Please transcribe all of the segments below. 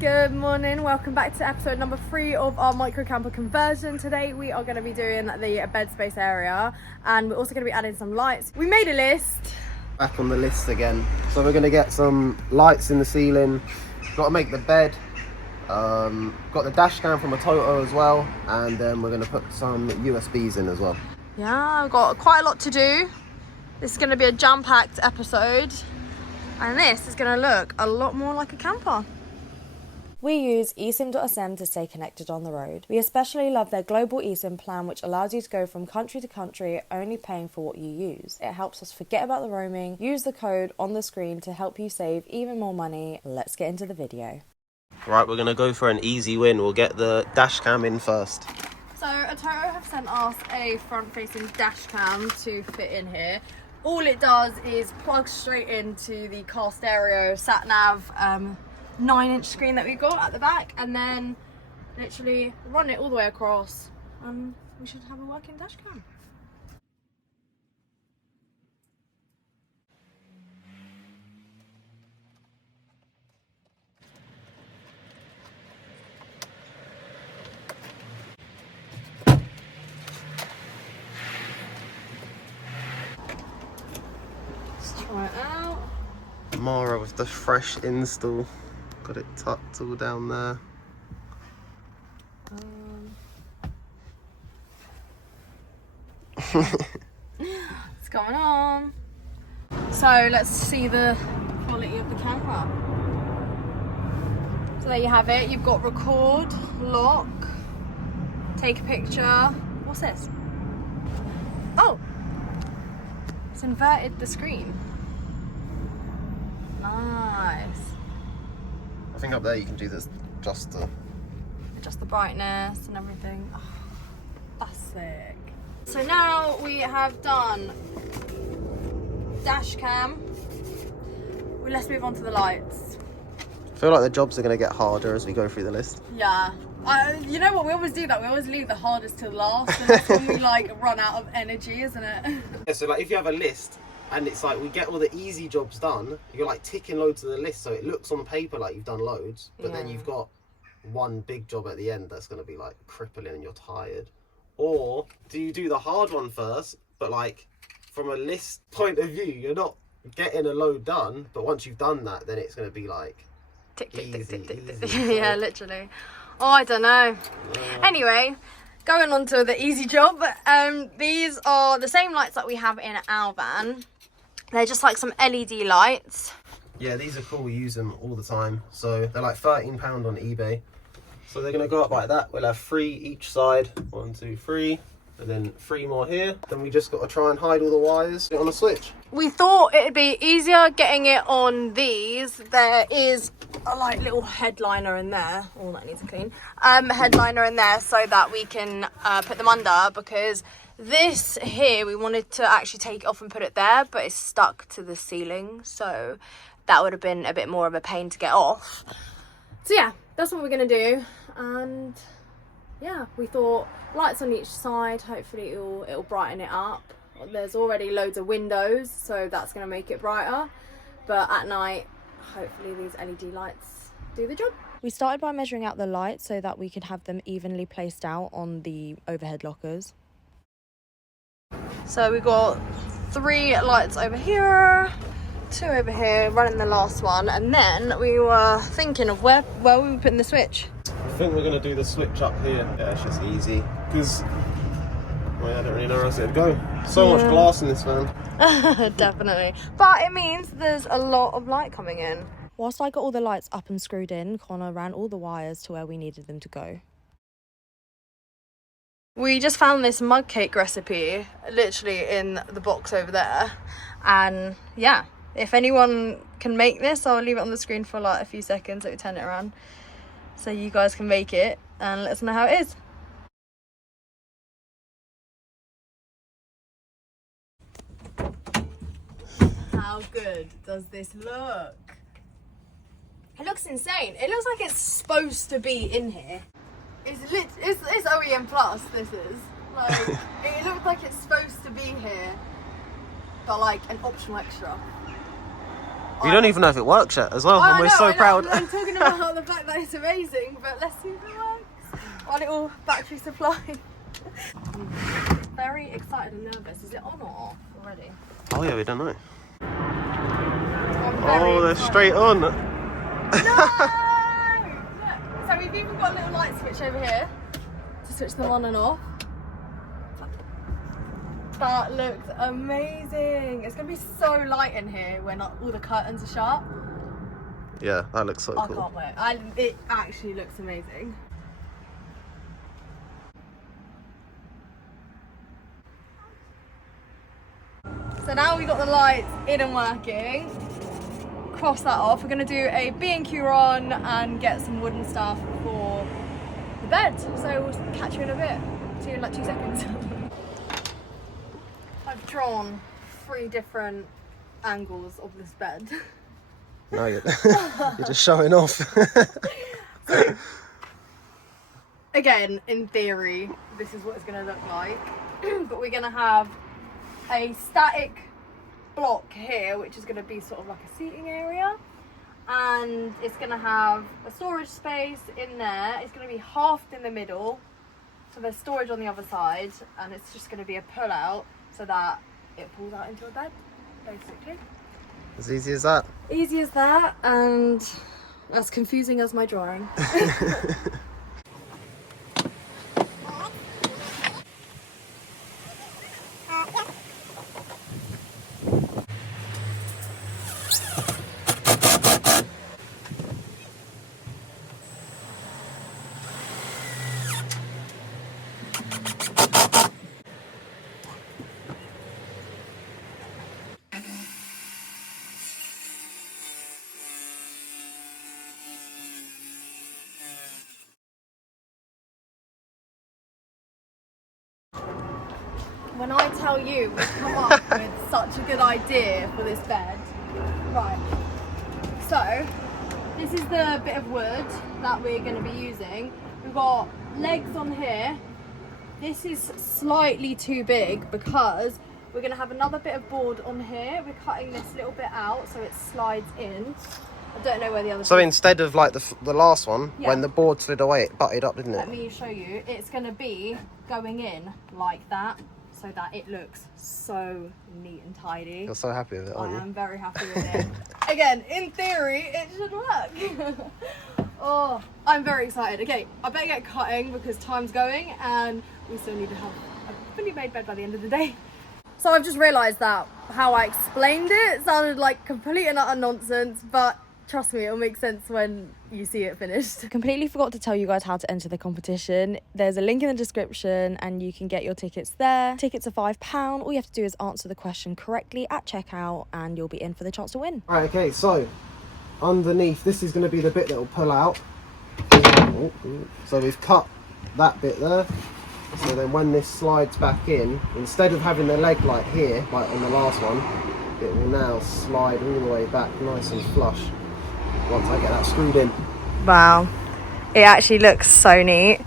Good morning, welcome back to episode number 3 of our micro camper conversion. Today we are going to be doing the bed space area, and we're also going to be adding some lights. We made a list. Back on the list again. So we're going to get some lights in the ceiling, got to make the bed, got the dash cam from a Toto as well, and then we're going to put some USBs in as well. Yeah, I've got quite a lot to do. This is going to be a jam-packed episode, and this is going to look a lot more like a camper. We use Esim.sm to stay connected on the road. We especially love their global eSIM plan, which allows you to go from country to country, only paying for what you use. It helps us forget about the roaming. Use the code on the screen to help you save even more money. Let's get into the video. Right, we're going to go for an easy win. We'll get the dash cam in first. So a Toto have sent us a front-facing dash cam to fit in here. All it does is plug straight into the car stereo sat-nav 9-inch screen that we got at the back, and then literally run it all the way across, and we should have a working dash cam. Let's try it out. Mara with the fresh install. Got it tucked all down there. What's going on? So let's see the quality of the camera. So there you have it. You've got record, lock, take a picture. What's this? Oh, it's inverted the screen. Nice. I think up there you can do this adjust the brightness and everything. Oh, that's sick. So now we have done dash cam. Well, let's move on to the lights. I feel like the jobs are going to get harder as we go through the list. Yeah. You know what? We always do that. We always leave the hardest till last. And that's when we run out of energy, isn't it? Yeah, so if you have a list, and it's we get all the easy jobs done, you're ticking loads of the list, so it looks on paper like you've done loads, but then you've got one big job at the end that's going to be crippling and you're tired. Or do you do the hard one first, but from a list point of view, you're not getting a load done, but once you've done that, then it's going to be tick, tick, easy, tick, tick, tick, easy. tick. Yeah, literally. Oh, I don't know. Yeah. Anyway, going on to the easy job. These are the same lights that we have in our van. They're just some LED lights. Yeah, these are cool. We use them all the time. So they're £13 on eBay. So they're going to go up like that. We'll have 3 each side. 1, 2, 3. And then 3 more here. Then we just got to try and hide all the wires on a switch. We thought it'd be easier getting it on these. There is a little headliner in there. Oh, that needs a clean. Headliner in there so that we can put them under, because this here, we wanted to actually take it off and put it there, but it's stuck to the ceiling, so that would have been a bit more of a pain to get off. So yeah, that's what we're going to do, and yeah, we thought lights on each side, hopefully it'll brighten it up. There's already loads of windows, so that's going to make it brighter, but at night, hopefully these LED lights do the job. We started by measuring out the lights so that we could have them evenly placed out on the overhead lockers. So we got 3 lights over here, 2 over here, running the last one, and then we were thinking of where we were putting the switch. I think we're going to do the switch up here. Yeah, it's just easy, because I don't really know where else it'd go. So much glass in this van. Definitely. But it means there's a lot of light coming in. Whilst I got all the lights up and screwed in, Connor ran all the wires to where we needed them to go. We just found this mug cake recipe literally in the box over there, and yeah, if anyone can make this, I'll leave it on the screen for a few seconds so we turn it around so you guys can make it and let us know how it is. How good does this look? It looks insane. It looks like it's supposed to be in here. It's OEM plus, this is. It looks like it's supposed to be here, but an optional extra. We don't even know if it works yet as well, and we're so proud. I'm talking about the fact that it's amazing, but let's see if it works. Our little battery supply. I'm very excited and nervous. Is it on or off already? Oh yeah, we don't know. Oh, they're straight on. No! Look, so we've even got a little light switch over here to switch them on and off. That looks amazing. It's going to be so light in here when all the curtains are shut. Yeah, that looks so cool. I can't wait. It actually looks amazing. So now we've got the lights in and working. Cross that off. We're going to do a B&Q run and get some wooden stuff for the bed. So we'll catch you in a bit. See you in like 2 seconds. I've drawn 3 different angles of this bed. No, you're just showing off. So, again, in theory, this is what it's going to look like. But we're going to have a static block here, which is going to be sort of like a seating area. And it's going to have a storage space in there. It's going to be halved in the middle. So there's storage on the other side. And it's just going to be a pull out so that it pulls out into a bed, basically. As easy as that. Easy as that, and as confusing as my drawing. When I tell you we've come up with such a good idea for this bed. Right, so this is the bit of wood that we're going to be using. We've got legs on here. This is slightly too big because we're going to have another bit of board on here. We're cutting this little bit out so it slides in. I don't know where the other. So instead of like the last one, yeah, when the board slid away, it butted up, didn't it? Let me show you. It's going to be going in like that, so that it looks so neat and tidy. You're so happy with it, aren't you? I am very happy with it. Again, in theory, it should work. Oh, I'm very excited. Okay, I better get cutting because time's going and we still need to have a fully made bed by the end of the day. So I've just realised that how I explained it sounded like complete and utter nonsense, but trust me, it'll make sense when you see it finished. Completely forgot to tell you guys how to enter the competition. There's a link in the description and you can get your tickets there. Tickets are £5. All you have to do is answer the question correctly at checkout and you'll be in for the chance to win. Right, okay, so underneath, this is going to be the bit that will pull out. So we've cut that bit there. So then when this slides back in, instead of having the leg like here, like on the last one, it will now slide all the way back nice and flush once I get that screwed in. Wow, it actually looks so neat.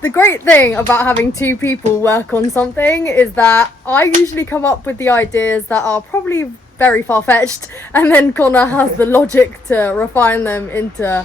The great thing about having 2 people work on something is that I usually come up with the ideas that are probably very far-fetched, and then Connor has the logic to refine them into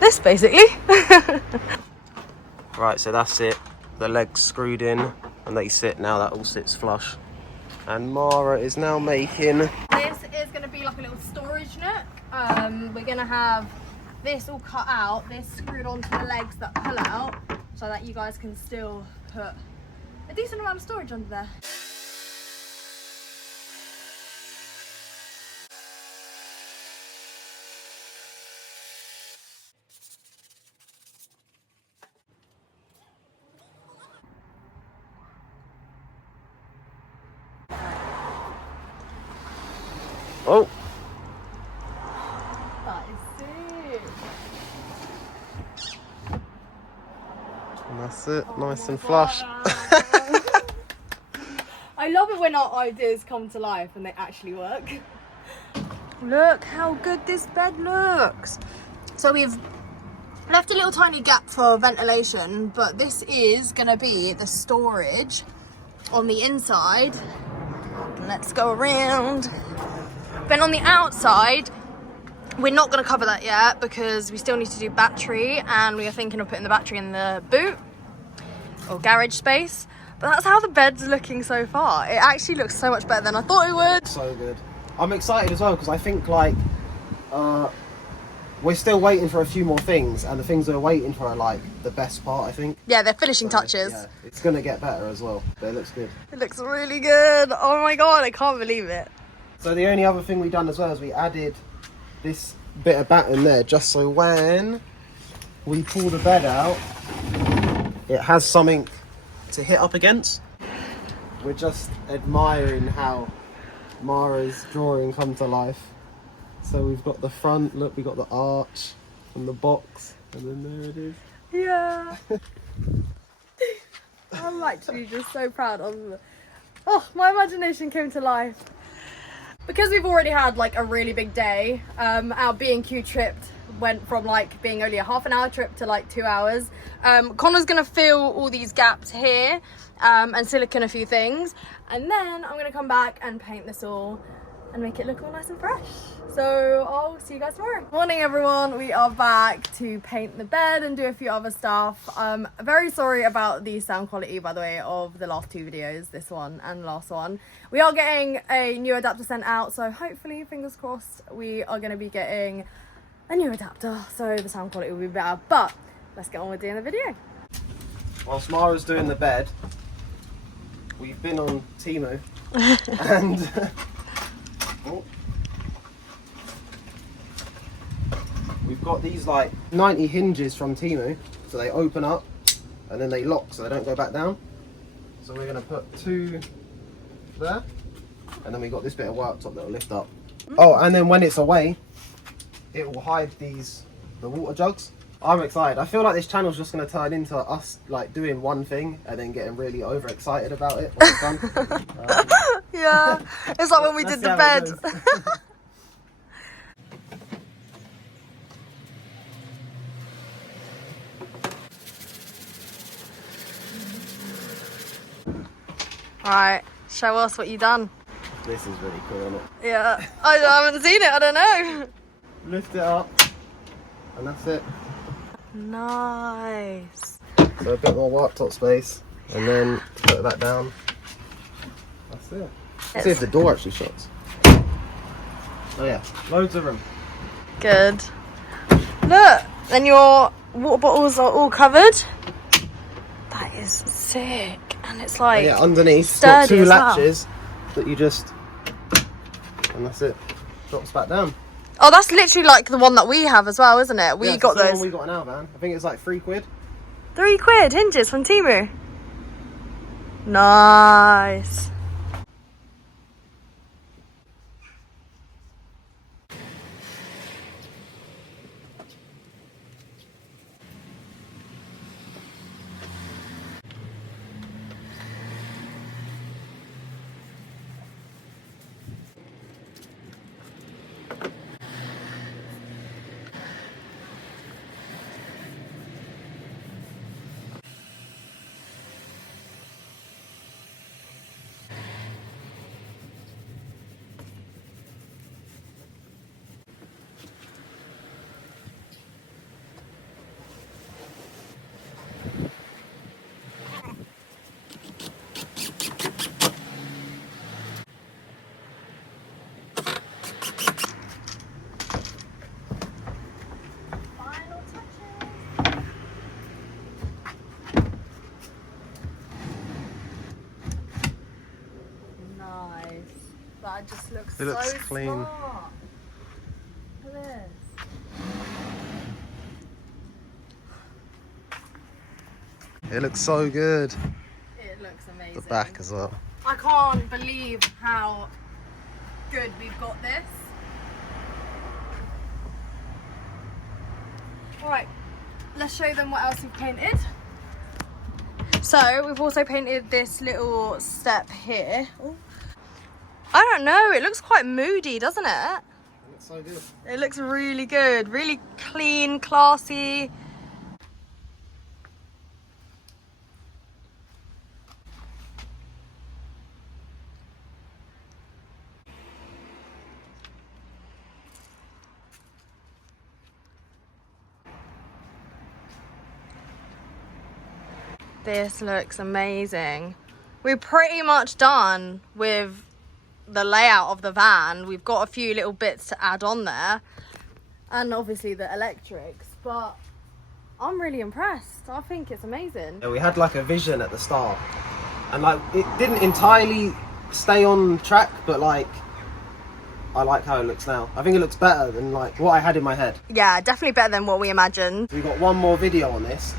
this, basically. Right, so that's it. The legs screwed in and they sit now, that all sits flush. And Mara is now making... This is going to be like a little storage nook. We're going to have this all cut out, this screwed onto the legs that pull out, so that you guys can still put a decent amount of storage under there. Oh! That is sick. And that's it, nice and flush. I love it when our ideas come to life and they actually work. Look how good this bed looks. So we've left a little tiny gap for ventilation, but this is gonna be the storage on the inside. Let's go around. Then on the outside, we're not going to cover that yet because we still need to do battery, and we are thinking of putting the battery in the boot or garage space. But that's how the bed's looking so far. It actually looks so much better than I thought it would. So good. I'm excited as well because I think like we're still waiting for a few more things, and the things we're waiting for are like the best part, I think. Yeah, they're finishing touches. Yeah, it's gonna get better as well, but it looks good. It looks really good. Oh my god, I can't believe it. So the only other thing we done as well is we added this bit of batten there, just so when we pull the bed out, it has something to hit up against. We're just admiring how Mara's drawing come to life. So we've got the front, look, we've got the arch and the box, and then there it is. Yeah. I'm actually just so proud of it. Oh, my imagination came to life. Because we've already had like a really big day, our B&Q trip went from like being only a half an hour trip to like 2 hours. Connor's gonna fill all these gaps here and silicone a few things, and then I'm gonna come back and paint this all and make it look all nice and fresh. So I'll see you guys tomorrow. Morning everyone, we are back to paint the bed and do a few other stuff. Very sorry about the sound quality, by the way, of the last 2 videos, this one and the last one. We are getting a new adapter sent out, so hopefully, fingers crossed, we are going to be getting a new adapter, so the sound quality will be better. But let's get on with doing the video. Whilst Mara's doing the bed, we've been on Temu and we've got these like 90 hinges from Temu, so they open up and then they lock so they don't go back down. So we're going to put 2 there, and then we've got this bit of worktop that will lift up. Oh, and then when it's away, it will hide the water jugs. I'm excited. I feel like this channel's just going to turn into us like doing one thing and then getting really overexcited about it when it's done. Yeah, it's like when we did the bed. Alright, show us what you done. This is really cool, isn't it? Yeah, I haven't seen it, I don't know. Lift it up, and that's it. Nice. So a bit more worktop space, and then put that down. That's it. Let's see if the door actually shuts. Oh yeah, loads of room. Good. Look, and your water bottles are all covered. That is sick. And it's like, yeah, underneath it's got 2 as well. latches that you just, and that's it. Drops back down. Oh, that's literally like the one that we have as well, isn't it? We yeah, got the those. one we got in our van. I think it's like £3. £3 hinges from Temu. Nice. That just looks It looks so clean. smart. Look at this. It looks so good. It looks amazing. The back as well. I can't believe how good we've got this. Alright, let's show them what else we've painted. So we've also painted this little step here. Ooh. I don't know, it looks quite moody, doesn't it? It looks so good. It looks really good, really clean, classy. This looks amazing. We're pretty much done with the layout of the van. We've got a few little bits to add on there, and obviously the electrics, but I'm really impressed. I think it's amazing. Yeah, we had like a vision at the start, and like it didn't entirely stay on track, but like I like how it looks now. I think it looks better than like what I had in my head. Yeah, definitely better than what we imagined. We got one more video on this,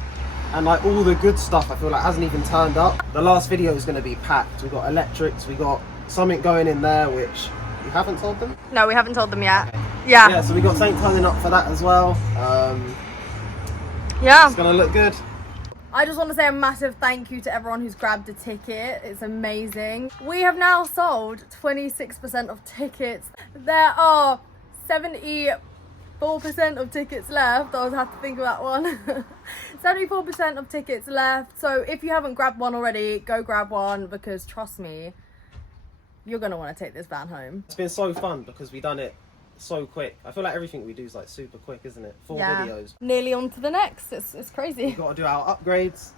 and like all the good stuff I feel like hasn't even turned up. The last video is going to be packed. We got electrics, we got something going in there which you haven't told them. No, we haven't told them yet. Okay. Yeah, So we got something turning up for that as well. yeah, it's gonna look good. I just want to say a massive thank you to everyone who's grabbed a ticket. It's amazing. We have now sold 26% of tickets. There are 74% of tickets left. I was have to think of that one. 74% of tickets left. So if you haven't grabbed one already, go grab one, because trust me, you're gonna want to take this van home. It's been so fun because we done it so quick. I feel like everything we do is like super quick, isn't it? 4 videos. Nearly on to the next. It's crazy. We've got to do our upgrades.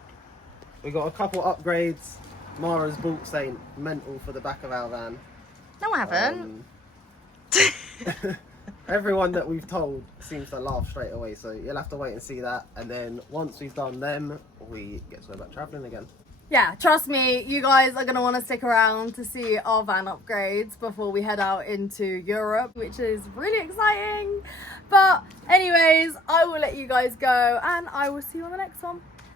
We got a couple upgrades. Mara's bought saying mental for the back of our van. No, I haven't. Everyone that we've told seems to laugh straight away, so you'll have to wait and see that. And then once we've done them, we get to go back travelling again. Yeah, trust me, you guys are going to want to stick around to see our van upgrades before we head out into Europe, which is really exciting. But anyways, I will let you guys go, and I will see you on the next one.